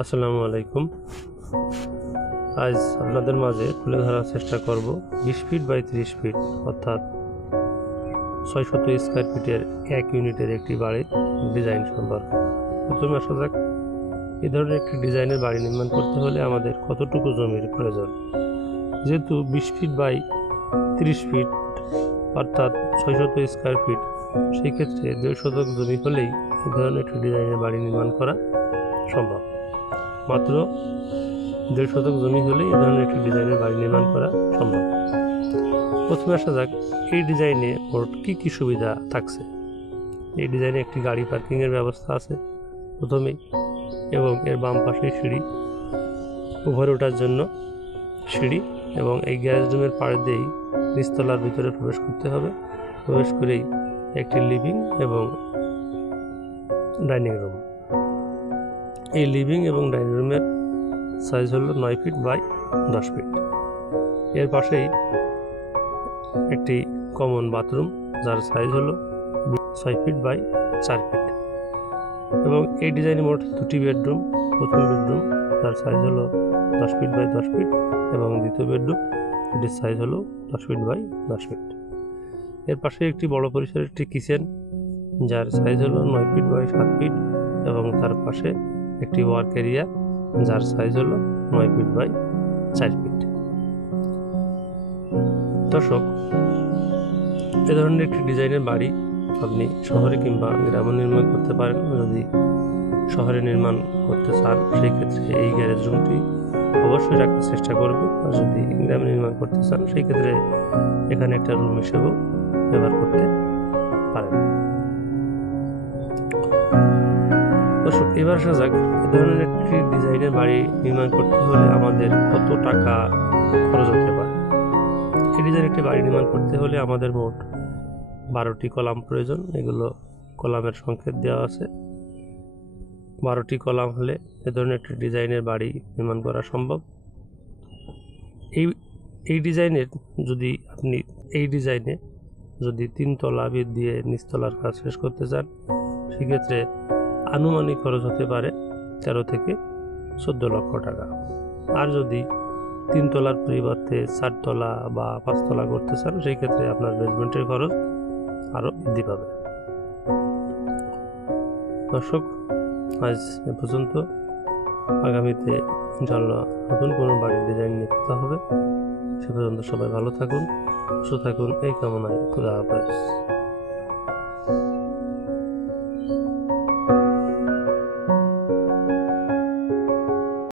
আসসালামু আলাইকুম। আজ আপনাদের মাঝে তুলে ধরার চেষ্টা করব 20 ফিট বাই 30 ফিট অর্থাৎ 600 স্কয়ার ফিটের এক ইউনিটের একটি বাড়ির ডিজাইন সম্পর্কে। প্রথমে আসা যাক, এই ধরনের একটি ডিজাইনের বাড়ি নির্মাণ করতে হলে আমাদের কতটুকু জমির প্রয়োজন। যেহেতু 20 ফিট বাই 30 ফিট অর্থাৎ 600 স্কয়ার ফিট, সেই ক্ষেত্রে 1.5 শতক জমি হলেই এই ধরনের একটি ডিজাইনের বাড়ি নির্মাণ করা সম্ভব। মাত্র 1.5 শতক জমি হলেই এই ধরনের একটি ডিজাইনের বাড়ি নির্মাণ করা সম্ভব। প্রথমে আসা যাক, এই ডিজাইনে মোট কী কী সুবিধা থাকছে। এই ডিজাইনে একটি গাড়ি পার্কিংয়ের ব্যবস্থা আছে প্রথমেই, এবং এর বাম পাশে সিঁড়ি, উপরে ওঠার জন্য সিঁড়ি, এবং এই গ্যারেজ রুমের পাড় দিয়েই নিচতলার ভিতরে প্রবেশ করতে হবে। প্রবেশ করেই একটি লিভিং এবং ডাইনিং রুম। এই লিভিং এবং ডাইনিং রুমের সাইজ হলো 9 ফিট বাই 10 ফিট। এর পাশেই একটি কমন বাথরুম, যার সাইজ হলো 6 ফিট বাই 4 ফিট। এবং এই ডিজাইনে মোট 2টি বেডরুম। প্রথম বেডরুম, যার সাইজ হলো 10 ফিট বাই 10 ফিট, এবং দ্বিতীয় বেডরুম, এটির সাইজ হলো 10 ফিট বাই 10 ফিট। এর পাশে একটি বড় পরিসরের একটি কিচেন, যার সাইজ হলো 9 ফিট বাই 7 ফিট, এবং তার পাশে একটি ওয়ার্ক এরিয়া, যার সাইজ হলো 9 ফিট বাই 4 ফিট। দর্শক, এ ধরনের একটি ডিজাইনের বাড়ি আপনি শহরে কিংবা গ্রামে নির্মাণ করতে পারেন। যদি শহরে নির্মাণ করতে চান, সেই ক্ষেত্রে এই গ্যারেজ রুমটি অবশ্যই রাখার চেষ্টা করবেন। আর যদি গ্রামে নির্মাণ করতে চান, সেই ক্ষেত্রে এখানে একটা রুম হিসেবেও ব্যবহার করতে পারেন। দর্শক, এবার আসা যাক, এ ধরনের একটি ডিজাইনের বাড়ি নির্মাণ করতে হলে আমাদের কত টাকা খরচ হতে পারে। এই ডিজাইনের একটি বাড়ি নির্মাণ করতে হলে আমাদের মোট 12টি কলাম প্রয়োজন। এগুলো কলামের সংকেত দেওয়া আছে। 12টি কলাম হলে এ ধরনের একটি ডিজাইনের বাড়ি নির্মাণ করা সম্ভব। এই ডিজাইনে যদি 3 তলা ভিত দিয়ে নিচতলার কাজ শেষ করতে চান, সেক্ষেত্রে আনুমানিক খরচ হতে পারে 13 থেকে 14 লক্ষ টাকা। আর যদি 3 তলার পরিবর্তে 4 তলা বা 5 তলা করতে চান, সেই ক্ষেত্রে আপনার বেসমেন্টের খরচ আরও বৃদ্ধি পাবে। দর্শক, আজ এ পর্যন্ত। আগামীতে ইনশাআল্লাহ নতুন কোনো বাড়ির ডিজাইন নিয়ে কথা হবে। সে পর্যন্ত সবাই ভালো থাকুন, সুস্থ থাকুন, এই কামনায়। খোদা হাফেজ।